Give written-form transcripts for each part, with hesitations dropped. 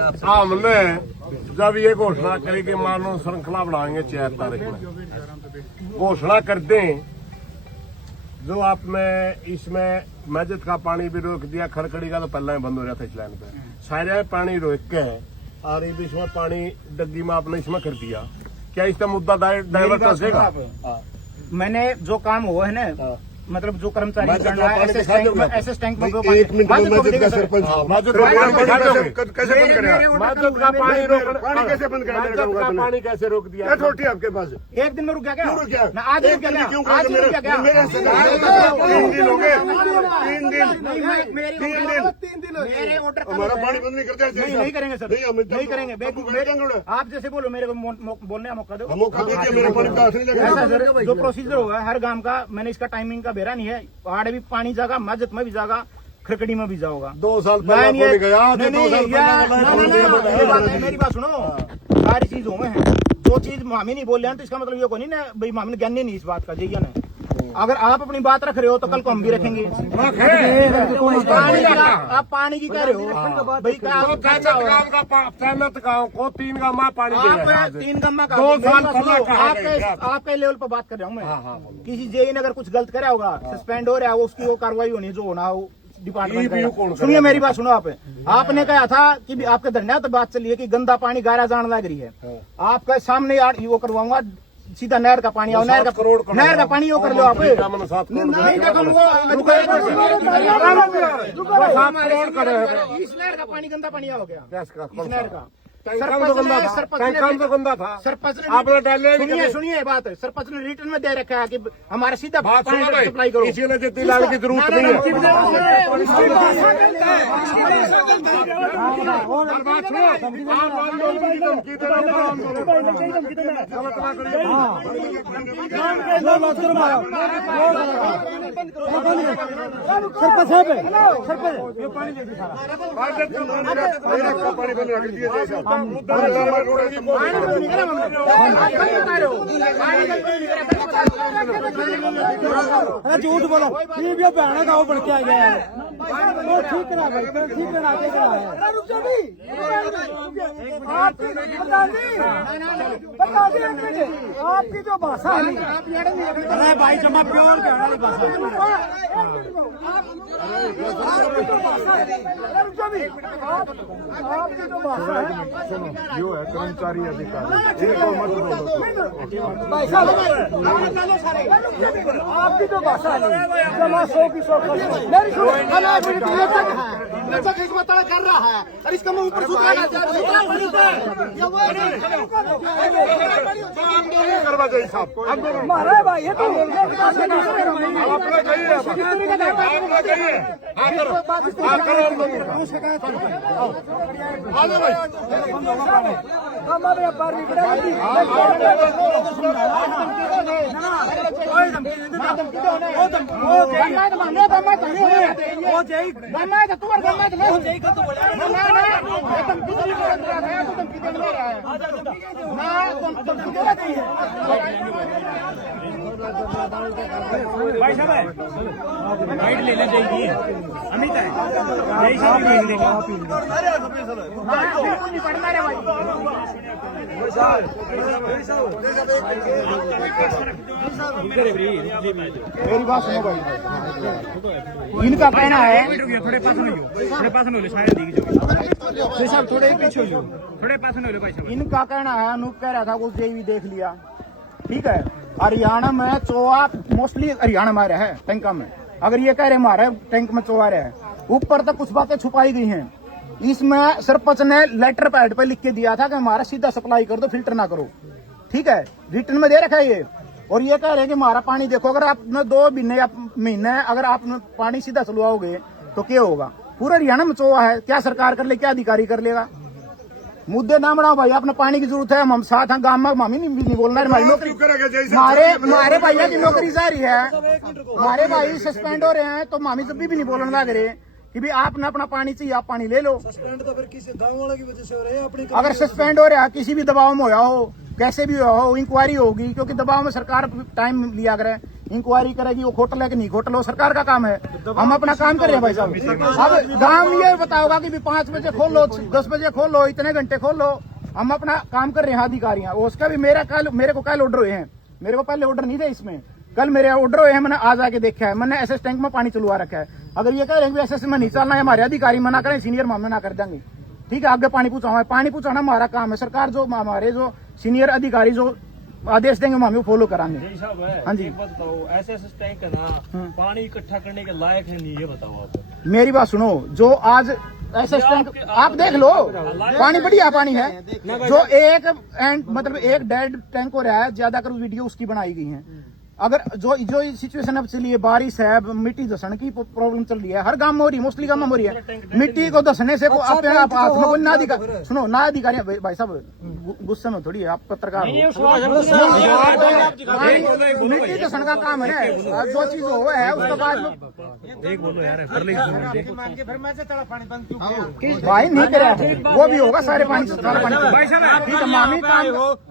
हमने जब ये घोषणा करी कि मानो श्रृंखला बनाएंगे 4 तारीख में, घोषणा कर दें जो आपने इसमें मस्जिद का पानी भी रोक दिया, खड़खड़ी का तो पहले ही बंद हो रहा था इस लाइन पे, सारे पानी रोक के और इसमें पानी डग्गी में आपने इसमें कर दिया, क्या इसका मुद्दा डाइवर्ट हो जाएगा? मैंने जो काम हुआ है ना, मतलब जो कर्मचारी ऐसे टैंक में सरपंच कैसे बंद करेगा? पानी कैसे रोक दिया? अथॉरिटी आपके पास एक दिन में रुक गया क्या? ना आज रुक गया, क्यों? आज रुक गया क्या? 3 दिन हो गए, 3 दिन मेरे ऑर्डर हमारा पानी बंद नहीं करते। नहीं करेंगे सर, नहीं करेंगे। आप जैसे बोलो, मेरे को बोलने का मौका दो। मेरा पानी का ऐसा सर जो प्रोसीजर होगा हर गांव का, मैंने इसका टाइमिंग का बेरा नहीं है। पहाड़ भी पानी जाएगा, मस्जिद में भी जाएगा, खड़खड़ी में भी जाओगा। 2 साल पहले गया, मेरी बात सुनो, सारी चीजों में है। जो चीज मामी नहीं बोल रहे हैं तो इसका मतलब ये को नहीं ना भाई मामी ने ज्ञान नहीं इस बात का, जैया ने अगर आप अपनी बात रख रहे हो तो कल को हम भी रखेंगे। आप पानी की कह रहे हो भाई, गाँव को 3 गाँव में पानी 3 गाँव का 2 साल आपके लेवल पर बात कर रहा हूँ मैं। किसी जेई ने अगर कुछ गलत करा होगा, सस्पेंड हो रहा है, उसकी वो कार्रवाई होनी जो होना हो डिपार्टमेंट। सुनिए मेरी बात सुनो, आपने कहा था कि आपके धरना तो बात चली है कि गंदा पानी गारा जान लग रही है, आपके सामने यार वो करवाऊंगा, सीधा नहर का पानी आओ, नहर का पानी वो कर लो आप। इस नहर का पानी गंदा पानी हो गया, इस नहर का गंदा था। सरपंच आपने डाले, सुनिए बात, सरपंच ने रिटर्न में दे रखा है कि हमारा सीधा पानी सप्लाई करो। इसीलिए जितनी लाने की जरूरत नहीं है। पानी बंद रख दिए, झूठ बोलो, ये भी बहना गाँव बढ़ के आ गया है। ठीक करा भाई, ठीक करा के करा है। आपकी जो भाषा है, अरे भाई जमा प्योर भाषा, आपकी जो भाषा है जो है कर्मचारी अधिकारी, आपकी जो भाषा है जमा 100 की 100 मेरी कर रहा है और इसका मुंह ऊपर करवा चाहिए साहब को। मारा भाई ये तो भाई साहब वाइट ले लेना चाहिए, अमित है यही सब देख लेगा। मेरी बात सुनो भाई, इनका कहना है थोड़े पास में हो सारे दिख जाओ, थोड़े पीछे हो, थोड़े पास में हो भाई साहब। इनका कहना है, अनूप कह रहा था कुछ जेवी देख लिया, ठीक है। हरियाणा में चोआ मोस्टली हरियाणा में है टैंका में, अगर ये कह रहे हमारे टैंक में चोआ रहे हैं, ऊपर तक कुछ बातें छुपाई गई हैं। इसमें सरपंच ने लेटर पैड पे लिख के दिया था कि हमारा सीधा सप्लाई कर दो, फिल्टर ना करो, ठीक है, रिटर्न में दे रखा है ये। और ये कह रहे हैं कि हमारा पानी देखो, अगर आपने 2 महीने या महीने अगर आप पानी सीधा चलवाओगे तो क्या होगा? पूरा हरियाणा में चोआ है, क्या सरकार कर ले, क्या अधिकारी कर लेगा? मुद्दे ना बढ़ाओ भाई, अपने पानी की जरूरत है, हम साथ हैं, गाँव में मामी नहीं बोलना, हमारी नौकरी, हमारे भैया की नौकरी जा रही है, हमारे भाई सस्पेंड हो रहे हैं, तो मामी जब भी नहीं बोलने लग रहे कि भी आपने अपना पानी चाहिए, आप पानी ले लो। सस्पेंड तो फिर किसी गाँव वाले की वजह से हो रहा है, अपनी अगर सस्पेंड हो रहा है, किसी भी दबाव में होया हो, कैसे भी हो, इंक्वायरी होगी, क्योंकि दबाव में सरकार टाइम लिया करे इंक्वायरी करेगी वो खोटल है कि नहीं खोटल, वो सरकार का काम है। हम अपना काम कर रहे हैं भाई साहब। अब गांव ये बताओगा कि भी 5 बजे खोल लो, 10 बजे खोल लो, इतने घंटे खोल लो, हम अपना काम कर रहे हैं अधिकारियां। उसका भी मेरे को कल ऑर्डर हुए हैं, मेरे को पहले ऑर्डर नहीं थे इसमें, कल मेरे ऑर्डर हुए हैं, मैंने आज आके देखा है, मैंने एसएस टैंक में पानी चलवा रखा है। अगर ये कह रहे हैं कि एसएस में नहीं चलना है, हमारे अधिकारी मना करें, सीनियर मामले ना कर देंगे, ठीक है। आगे पानी पहुंचाना हमारा काम है। सरकार जो हमारे जो सीनियर अधिकारी जो आदेश देंगे हम हमें फॉलो कराएंगे। हाँ जी, एक बात बताओ, ऐसे टैंक है ना पानी इकट्ठा करने के लायक है नहीं, ये बताओ आप। मेरी बात सुनो, जो आज ऐसे टैंक आप देख लो, पानी बढ़िया पानी है। जो एक मतलब एक डेड टैंक हो रहा है, ज्यादातर वीडियो उसकी बनाई गई है। अगर जो सिचुएशन अब चली है, बारिश है, मिट्टी धसने की प्रॉब्लम चल रही है, हर गांव में हो रही है, मोस्टली गांव में हो रही है। मिट्टी को धसने से अपने आप हाथ में कोई ना अधिकारी, सुनो ना अधिकारी भाई साहब गुस्से में थोड़ी है, आप पत्रकार हो। मिट्टी धसने का काम है, जो चीज हो है उसके बाद भाई नहीं करा वो भी होगा, सारे पानी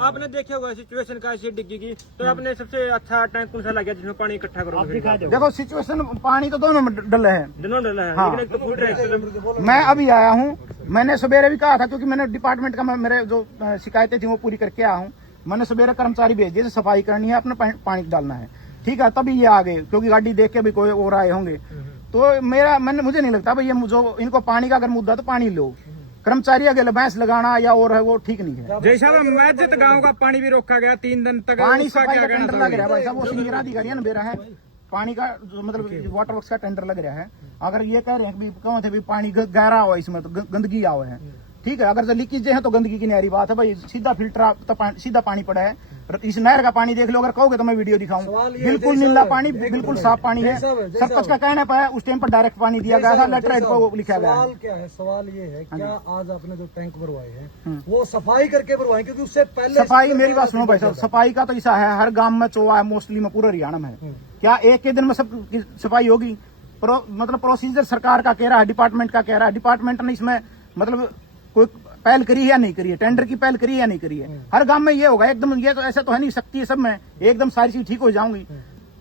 आपने देखा होगा सिचुएशन का ऐसी डिग्गी की, तो आपने सबसे अच्छा टैंक कौन सा लगा जिसमें पानी इकट्ठा करोगे? देखो सिचुएशन पानी तो दोनों में डला है, दोनों डला है। हाँ। लेकिन एक तो फूड रहा है। मैं अभी आया हूँ, मैंने सवेरे भी कहा था, क्योंकि मैंने डिपार्टमेंट का मेरे जो शिकायतें थी वो पूरी करके आया हूँ। मैंने सवेरे कर्मचारी भेज दिए, सफाई करनी है, अपने पानी डालना है, ठीक है। तभी ये आ गए, क्योंकि गाड़ी देख के भी कोई और आए होंगे। तो मुझे नहीं लगता भाई, ये जो इनको पानी का अगर मुद्दा तो पानी लो, कर्मचारी अगर भैंस लगाना या और है वो ठीक नहीं है। जय साहब, मैजित गांव का पानी भी रोका गया 3 दिन तक, पानी सफाई का टेंडर लग रहा है भाई साहब, वो सीनियर अधिकारी ने बेरा है पानी का, जो मतलब वाटर वर्क्स का टेंडर लग रहा है। अगर ये कह रहे हैं कि कौन थे भी पानी गहरा हुआ, इसमें तो गंदगी आवा है, ठीक है। अगर जो लीकेज है तो गंदगी की न्यारी बात है भाई, सीधा फिल्टर सीधा पानी पड़ा है। इस नहर का पानी देख लो, अगर कहोगे तो मैं वीडियो दिखाऊं, बिल्कुल नीला पानी, बिल्कुल साफ पानी है। सरपंच का कहना पाया उस टाइम पर डायरेक्ट पानी दिया गया था, लेटर पर लिखा गया है। सवाल क्या है, सवाल ये है, क्या आज आपने जो टैंक भरवाए हैं वो सफाई करके भरवाए? क्योंकि उससे पहले सफाई, मेरी बात सुनो भाई साहब, सफाई का तो ऐसा है, हर गांव में चौवा है, मोस्टली में पूरा हरियाणा में है। क्या एक के दिन में सब सफाई होगी? मतलब प्रोसीजर सरकार का कह रहा है, डिपार्टमेंट का कह रहा है, डिपार्टमेंट ने इसमें मतलब कोई पहल करी है या नहीं करी है, टेंडर की पहल करी है या नहीं करी है। हर गांव में ये होगा एकदम, ये तो ऐसा तो है नहीं सकती है सब में एकदम सारी चीज ठीक हो जाऊंगी।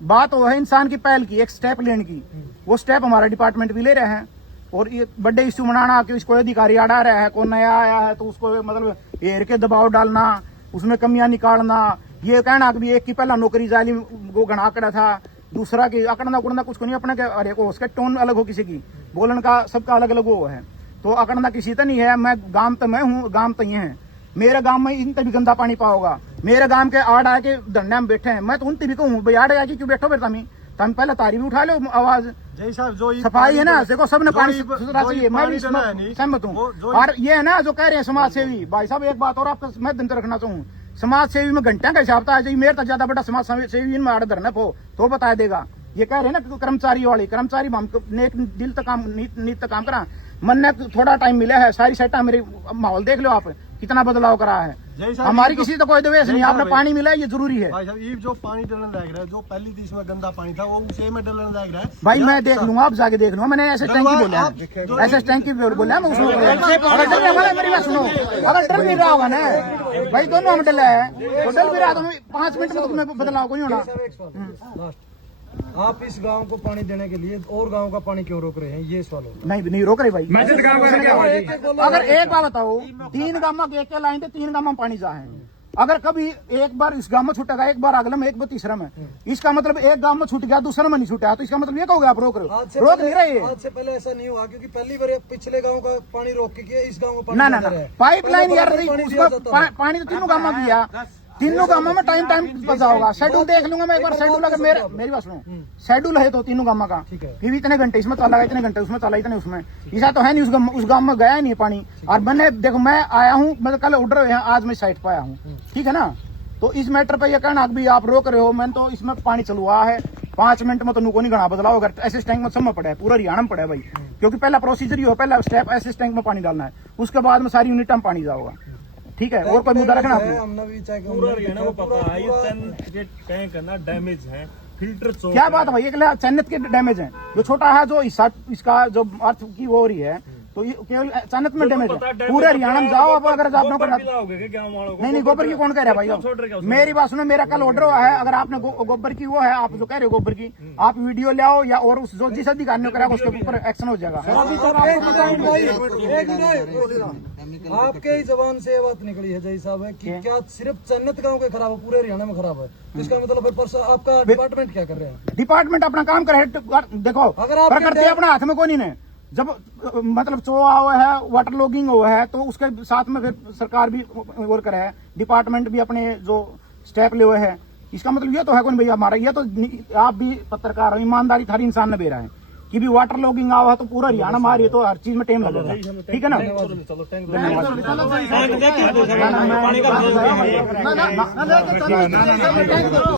बात वो है इंसान की पहल की, एक स्टेप लेने की, वो स्टेप हमारा डिपार्टमेंट भी ले रहे हैं। और ये बर्थडे इश्यू मनाना कि उसको अधिकारी अड़ा रहा है, कोई नया आया है तो उसको मतलब हेर के दबाव डालना, उसमें कमियां निकालना, ये कहना कि एक की पहला नौकरी जाली वो गणा आंकड़ा था, दूसरा की अकड़ना उकड़ना कुछ को नहीं, अपने अरे को उसका टोन अलग हो, किसी की बोलन का सबका अलग अलग वो है, तो अकड़ना किसी तो नहीं है। मैं गांव तो मैं हूँ, गांव तो ये है, मेरे गांव में इन भी गंदा पानी पाओगा। मेरे गांव के आड़ आके धरने में बैठे हैं, मैं तो उनसे भी कहूँ भाई आड़ आके क्यों बैठो बेटा, तुम पहले तारी भी उठा लो आवाज। जय साहब, जो सफाई है ना, देखो सबने पानी सुधरा चाहिए, मैं भी सहमत हूँ। और ये है ना जो कह रहे हैं समाज सेवी, भाई साहब एक बात और आपको मैं दिन रखना चाहूँ, समाज सेवी में घंटे का हिसाब था, मेरे तक ज्यादा बड़ा समाज सेवी इनमें आड़ धरने को तो बता देगा। ये कह रहे हैं ना कर्मचारी वाली, कर्मचारी नेक दिल तक काम नीत तक काम करा, मन ने थोड़ा टाइम मिला है, सारी सेटा मेरे माहौल देख लो आप कितना बदलाव करा है। हमारी किसी तो कोई द्वेष नहीं, आपने पानी मिला है ये जरूरी है। भाई साहब, ये जो पानी डलन लग रहा है, जो पहली दिश में गंदा पानी था वो उसे में डलन लग रहा है। भाई मैं देख लूंगा, आप जाके देख लूंगा, मैंने ऐसे टैंकी बोला है, ऐसे टैंकी बोला है, मैं उसमें अगर डर रहा, मेरी बात सुनो, अगर डर भी रहा होगा ना भाई, दोनों हम डला है तो डर भी रहा तो 5 मिनट में तुम्हें बदलाव को नहीं होना। आप इस गांव को पानी देने के लिए और गांव का पानी क्यों रोक रहे हैं, ये सवाल होगा। नहीं रोक रहे भाई, अगर एक बात बताओ, 3 गांव में एक लाइन थे, 3 गांव में पानी जा है, अगर कभी एक बार इस गांव में छूटेगा, एक बार अगले में, एक बार तीसरा में, इसका मतलब एक गांव में छूट गया दूसरा में नहीं छूटा, तो इसका मतलब ये कहोगे आप रोक रहे हो, रोक नहीं रहे। आज से पहले ऐसा नहीं हुआ, क्योंकि पहली बार पिछले गांव का पानी रोक के किया, इस गांव में पानी ना पाइपलाइन यार पानी तो तीनों गांव में दिया, तीनों गांवों में टाइम बचा होगा। शेड्यूल देख लूंगा मैं एक बार, शेड्यूल अगर मेरी बात सुनो, शेड्यूल है तो तीनों गांवों का कि इतने घंटे इसमें चला, इतने घंटे उसमें चला, इतने उसमें, ऐसा तो है नहीं उस गांव में गया नहीं पानी। और मैंने देखो मैं आया हूँ, मतलब कल ऑर्डर हुए हैं, आज मैं साइट पर आया हूँ, ठीक है ना। तो इस मैटर पे ये कहना भी आप रोक रहे हो, मैंने तो इसमें पानी चलवा है 5 मिनट में, तो नुको नहीं घना बदलाव अगर ऐसे टैंक में समय पड़ा है, पूरा हरियाणा में पड़ा है भाई, क्योंकि पहला प्रोसीजर ये हो, पहला स्टेप ऐसे टैंक में पानी डालना है, उसके बाद में सारी यूनिट में पानी जाओगा, ठीक है। और कोई मुद्दा रखना आपने? पूरा हरियाणा को पता है ये टैंक ना डैमेज है, फिल्टर क्या बात है भाई, एक चैनत के डैमेज है, जो छोटा है जो हिस्सा इसका जो अर्थ की वो हो रही है, तो ये केवल चन्नत में डैमेज है। पूरे हरियाणा में जाओ आप, अगर आपने करना नहीं गोबर की कौन कह रहा है भाई साहब? मेरी बात सुनो, मेरा कल ऑर्डर हुआ है, अगर आपने गोबर की वो है, आप जो कह रहे हो गोबर की, आप वीडियो ले आओ या और उस जो जिस अधिकारी ने करा उसके ऊपर एक्शन हो जाएगा। आपके ही जबान से ये बात निकली है जय साहब है कि क्या सिर्फ चन्नत गांव के खराब है, पूरे हरियाणा में खराब है? इसका मतलब फिर आपका डिपार्टमेंट क्या कर रहे हैं? डिपार्टमेंट अपना काम करे। देखो अगर आप प्रकृति अपना हाथ में कोई नहीं है। जब मतलब चोआ हुआ है, वाटर लॉगिंग हुआ है, तो उसके साथ में फिर सरकार भी और करे है, डिपार्टमेंट भी अपने जो स्टेप ले हुए है। इसका मतलब ये तो है कौन भैया हमारा, ये तो आप भी पत्रकार हो, ईमानदारी हर इंसान ने बेरा है कि भी वाटर लॉगिंग हुआ है तो पूरा हरियाणा मारी तो हर चीज में टाइम लगेगा। ठीक है ना? धन्यवाद।